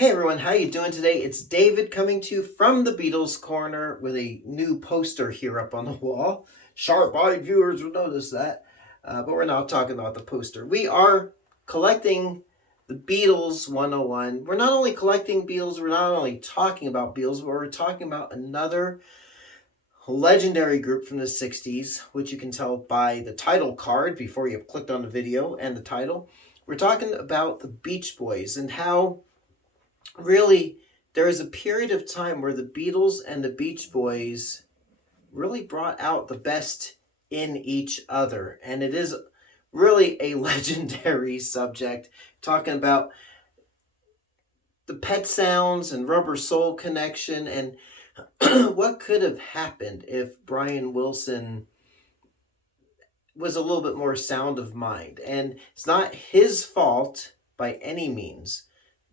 Hey everyone, how you doing today? It's David coming to you from the Beatles Corner with a new poster here up on the wall. Sharp-eyed viewers will notice that, but we're not talking about the poster. We are collecting the Beatles 101. We're not only collecting Beatles, we're not only talking about Beatles, but we're talking about another legendary group from the 60s, which you can tell by the title card before you have clicked on the video and the title. We're talking about the Beach Boys and how really there is a period of time where the Beatles and the Beach Boys really brought out the best in each other. And it is really a legendary subject, talking about the Pet Sounds and Rubber Soul connection and what could have happened if Brian Wilson was a little bit more sound of mind. And it's not his fault by any means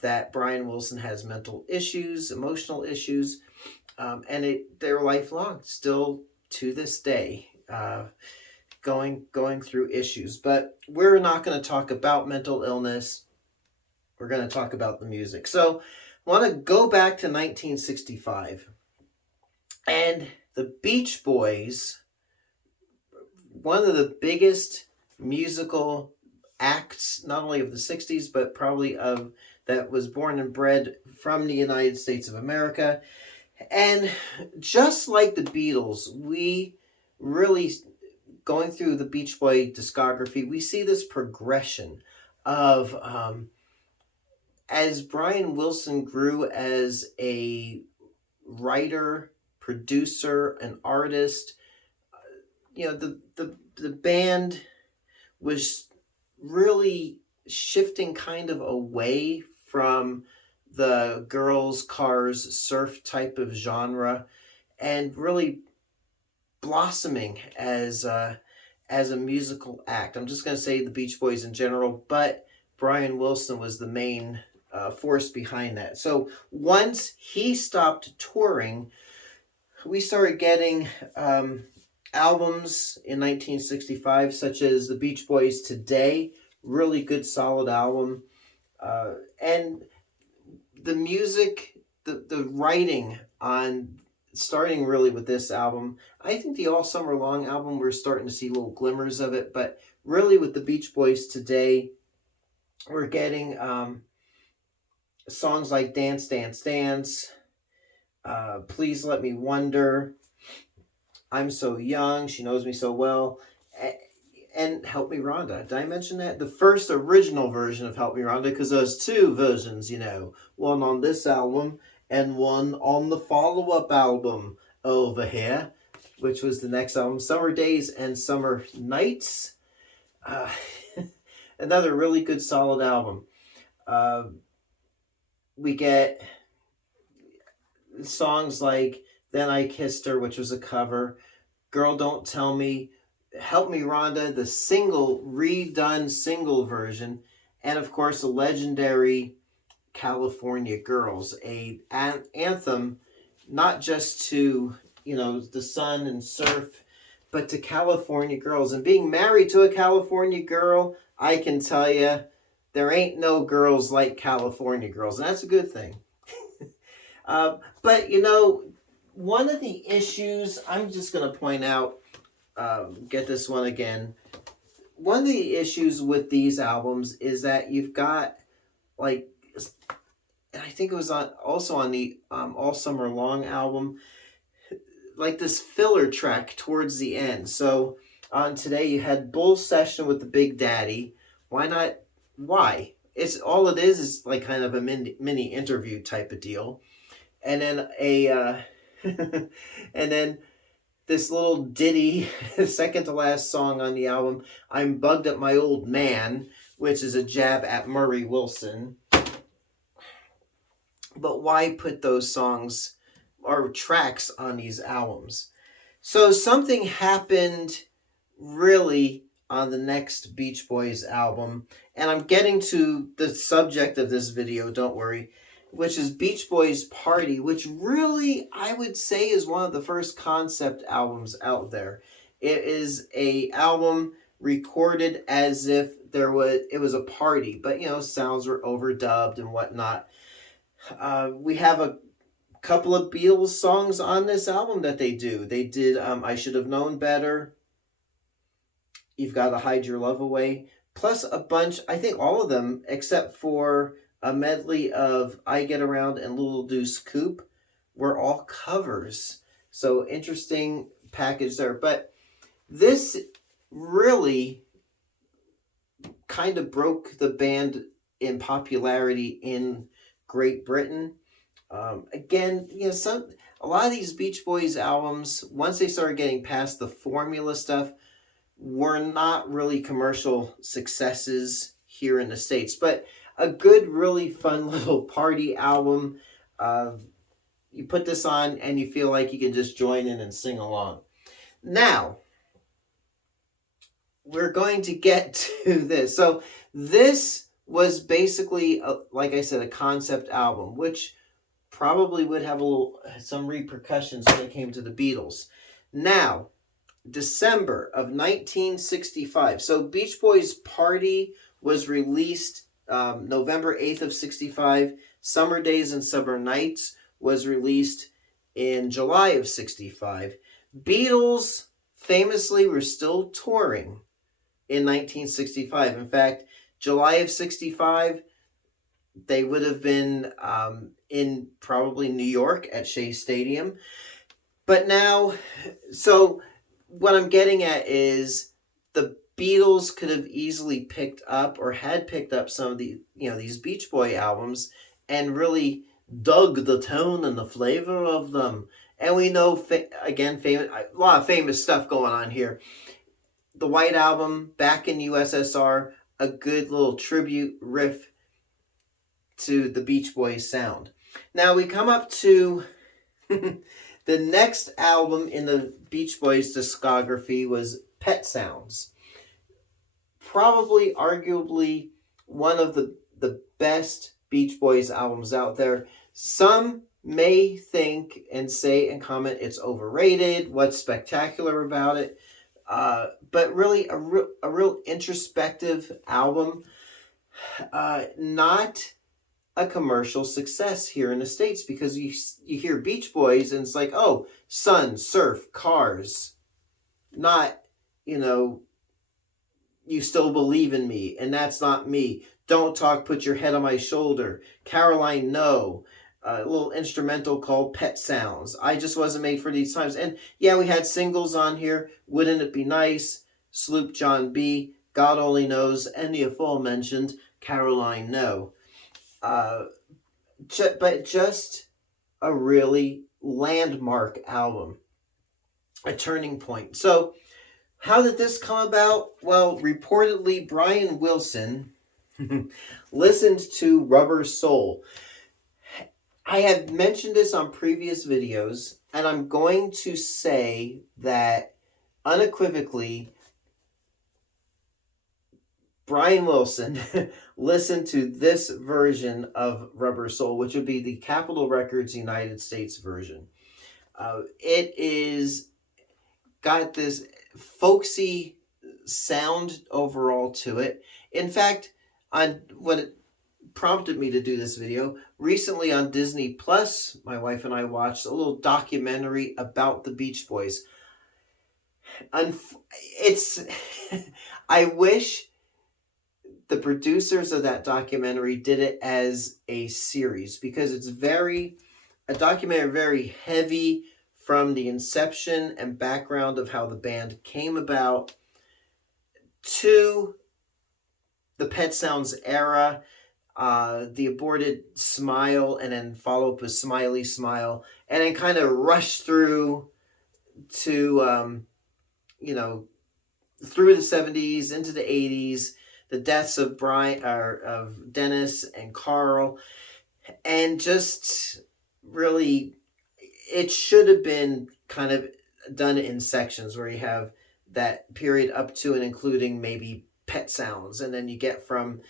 that Brian Wilson has mental issues, emotional issues, and they're lifelong, still to this day, going through issues. But we're not going to talk about mental illness. We're going to talk about the music. So I want to go back to 1965. And the Beach Boys, one of the biggest musical acts, not only of the 60s, but probably of that was born and bred from the United States of America. And just like the Beatles, we really, going through the Beach Boy discography, we see this progression of, as Brian Wilson grew as a writer, producer, an artist, the band was really shifting kind of away from the girls, cars, surf type of genre, and really blossoming as a musical act. I'm just going to say the Beach Boys in general, but Brian Wilson was the main force behind that. So once he stopped touring, we started getting albums in 1965, such as the Beach Boys Today, really good, solid album. And the music, the writing on, starting really with this album, I think the All Summer Long album, we're starting to see little glimmers of it, but really with the Beach Boys Today, we're getting songs like Dance, Dance, Dance, Please Let Me Wonder, I'm So Young, She Knows Me So Well, and Help Me Rhonda. Did I mention that? The first original version of Help Me Rhonda, because there's two versions, one on this album and one on the follow-up album over here, which was the next album, Summer Days and Summer Nights. Another really good, solid album. We get songs like Then I Kissed Her, which was a cover, Girl Don't Tell Me, Help Me Rhonda, the redone single version, and of course the legendary California Girls, an anthem not just to, the sun and surf, but to California girls. And being married to a California girl, I can tell you, there ain't no girls like California girls, and that's a good thing. But, one of the issues, I'm just going to point out, get this one again. One of the issues with these albums is that you've got, and I think it was also on the All Summer Long album, like this filler track towards the end. So on Today, you had Bull Session with the Big Daddy. Why not? Why? It's all it is like kind of a mini interview type of deal. And then and then this little ditty, second to last song on the album, I'm Bugged At My Old Man, which is a jab at Murray Wilson. But why put those songs or tracks on these albums? So something happened really on the next Beach Boys album, and I'm getting to the subject of this video, don't worry, which is Beach Boys Party, which really, I would say, is one of the first concept albums out there. It is a album recorded as if it was a party, but, sounds were overdubbed and whatnot. We have a couple of Beatles songs on this album that they do. They did I Should Have Known Better, You've Got to Hide Your Love Away, plus a bunch, I think all of them, except for a medley of I Get Around and Little Deuce Coupe, were all covers. So interesting package there. But this really kind of broke the band in popularity in Great Britain. Again, a lot of these Beach Boys albums, once they started getting past the formula stuff, were not really commercial successes here in the States, but a good, really fun little party album. You put this on and you feel like you can just join in and sing along. Now, we're going to get to this. So this was basically, like I said, a concept album, which probably would have some repercussions when it came to the Beatles. Now, December of 1965. So Beach Boys Party was released November 8th of 65. Summer Days and Summer Nights was released in July of 65. Beatles famously were still touring in 1965. In fact, July of 65, they would have been in probably New York at Shea Stadium. But now, so what I'm getting at is the Beatles could have easily picked up or had picked up some of the, these Beach Boy albums and really dug the tone and the flavor of them. And we know, a lot of famous stuff going on here. The White Album, Back in USSR, a good little tribute riff to the Beach Boys sound. Now we come up to the next album in the Beach Boys discography was Pet Sounds. Probably, arguably, one of the best Beach Boys albums out there. Some may think and say and comment it's overrated, what's spectacular about it. But really a real introspective album. Not a commercial success here in the States, because you hear Beach Boys and it's like, oh, sun, surf, cars. Not, You Still Believe in Me, and That's Not Me. Don't Talk, Put Your Head on My Shoulder. Caroline, No. A little instrumental called Pet Sounds. I Just Wasn't Made for These Times. And yeah, we had singles on here. Wouldn't It Be Nice? Sloop John B. God Only Knows. And the aforementioned Caroline, No. But just a really landmark album. A turning point. So how did this come about? Well, reportedly, Brian Wilson listened to Rubber Soul. I have mentioned this on previous videos, and I'm going to say that unequivocally, Brian Wilson listened to this version of Rubber Soul, which would be the Capitol Records United States version. It is got this folksy sound overall to it. In fact, when it prompted me to do this video, recently on Disney Plus, my wife and I watched a little documentary about the Beach Boys. I wish the producers of that documentary did it as a series, because it's a documentary very heavy from the inception and background of how the band came about to the Pet Sounds era, the aborted Smile, and then follow up with Smiley Smile, and then kind of rush through to, through the 70s into the 80s, the deaths of Dennis and Carl, and just really, it should have been kind of done in sections where you have that period up to and including maybe Pet Sounds, and then you get from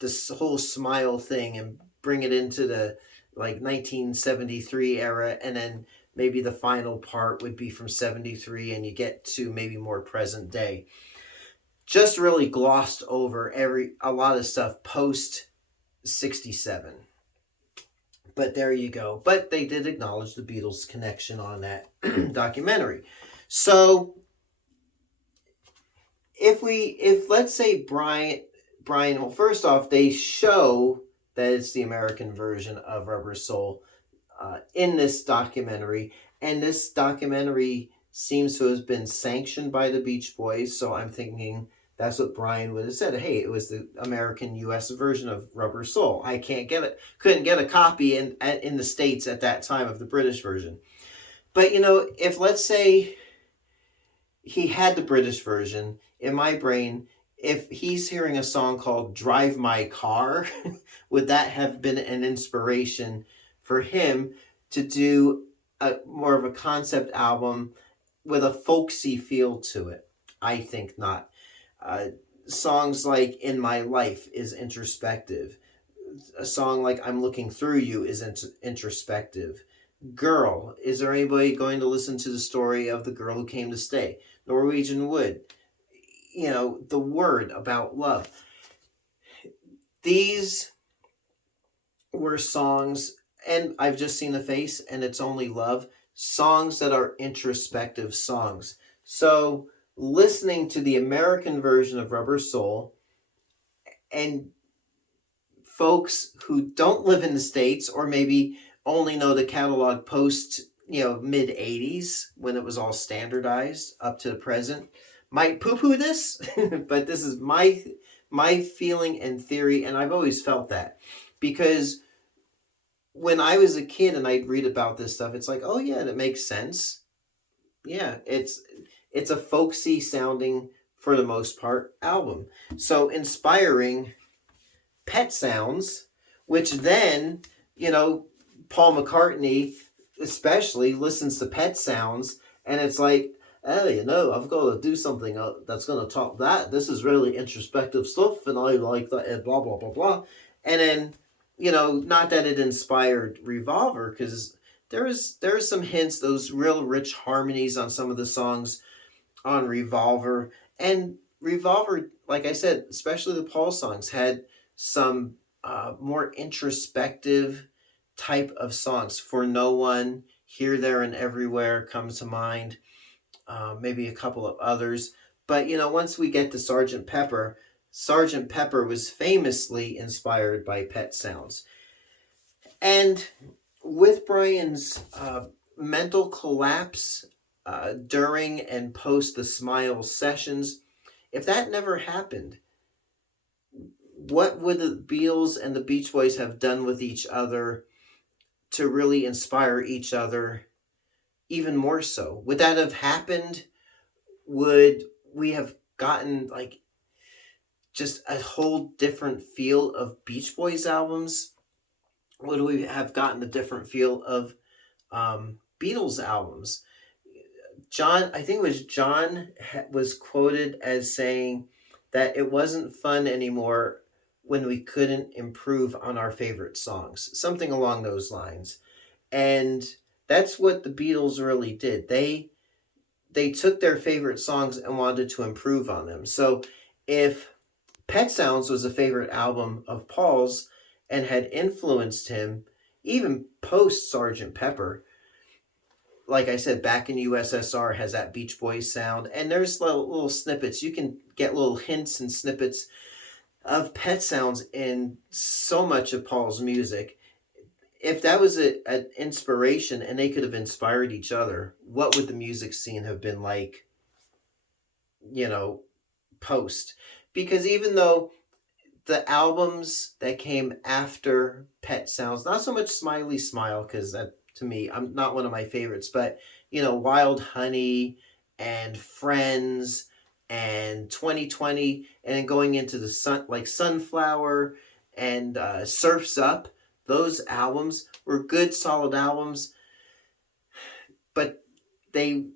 this whole Smile thing and bring it into the 1973 era, and then maybe the final part would be from 73 and you get to maybe more present day. Just really glossed over a lot of stuff post 67. But there you go. But they did acknowledge the Beatles connection on that documentary. So if let's say Brian, well, first off, they show that it's the American version of Rubber Soul in this documentary, and this documentary seems to have been sanctioned by the Beach Boys. So I'm thinking that's what Brian would have said. Hey, it was the American U.S. version of Rubber Soul. I couldn't get a copy in the States at that time of the British version. But if let's say he had the British version, in my brain, if he's hearing a song called Drive My Car, would that have been an inspiration for him to do more of a concept album with a folksy feel to it? I think not. Songs like In My Life is introspective. A song like I'm Looking Through You is introspective. Girl, is there anybody going to listen to the story of the girl who came to stay? Norwegian Wood, The Word about love. These were songs, and I've Just Seen a Face, and It's Only Love, songs that are introspective songs. So listening to the American version of Rubber Soul, and folks who don't live in the States or maybe only know the catalog post mid 80s when it was all standardized up to the present might poo-poo this, but this is my feeling and theory, and I've always felt that, because when I was a kid and I'd read about this stuff, it's like, oh yeah, that makes sense. Yeah, it's a folksy sounding, for the most part, album. So inspiring Pet Sounds, which then, Paul McCartney especially listens to Pet Sounds, and it's like, hey, I've got to do something that's going to top that. This is really introspective stuff, and I like that, and blah, blah, blah, blah. And then, not that it inspired Revolver, because there's some hints, those real rich harmonies on some of the songs on Revolver. And Revolver, like I said, especially the Paul songs, had some more introspective type of songs. For No One, Here, There, and Everywhere come to mind. Maybe a couple of others. But, once we get to Sgt. Pepper was famously inspired by Pet Sounds. And with Brian's mental collapse during and post the Smile sessions, if that never happened, what would the Beatles and the Beach Boys have done with each other to really inspire each other even more so? Would that have happened? Would we have gotten just a whole different feel of Beach Boys albums? Would we have gotten a different feel of Beatles albums? I think it was John was quoted as saying that it wasn't fun anymore when we couldn't improve on our favorite songs, something along those lines. And that's what the Beatles really did. They took their favorite songs and wanted to improve on them. So if Pet Sounds was a favorite album of Paul's and had influenced him, even post Sgt. Pepper, like I said, Back in USSR has that Beach Boys sound, and there's little snippets. You can get little hints and snippets of Pet Sounds in so much of Paul's music. If that was an inspiration and they could have inspired each other, what would the music scene have been like, post? Because even though the albums that came after Pet Sounds, not so much Smiley Smile, because that, to me, I'm not one of my favorites, but, Wild Honey and Friends and 2020, and then going into the Sunflower and Surf's Up, those albums were good, solid albums, but they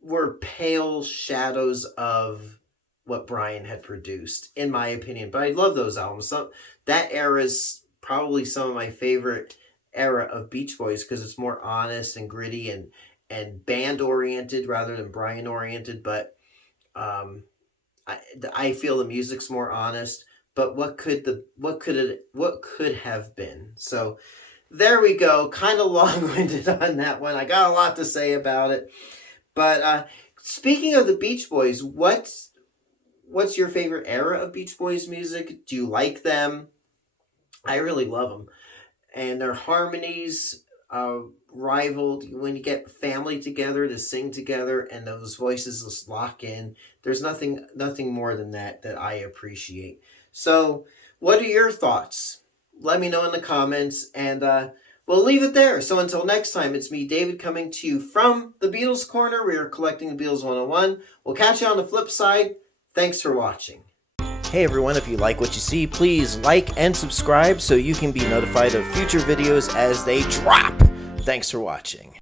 were pale shadows of what Brian had produced, in my opinion. But I love those albums. So that era is probably some of my favorite era of Beach Boys, because it's more honest and gritty and band oriented rather than Brian oriented. But I feel the music's more honest. But what could have been? So there we go. Kind of long-winded on that one. I got a lot to say about it. But speaking of the Beach Boys, what's your favorite era of Beach Boys music? Do you like them? I really love them. And their harmonies rivaled when you get family together to sing together and those voices just lock in. There's nothing more than that I appreciate. So what are your thoughts? Let me know in the comments, and we'll leave it there. So until next time, it's me, David, coming to you from the Beatles Corner. We are collecting the Beatles 101. We'll catch you on the flip side. Thanks for watching. Hey everyone, if you like what you see, please like and subscribe so you can be notified of future videos as they drop. Thanks for watching.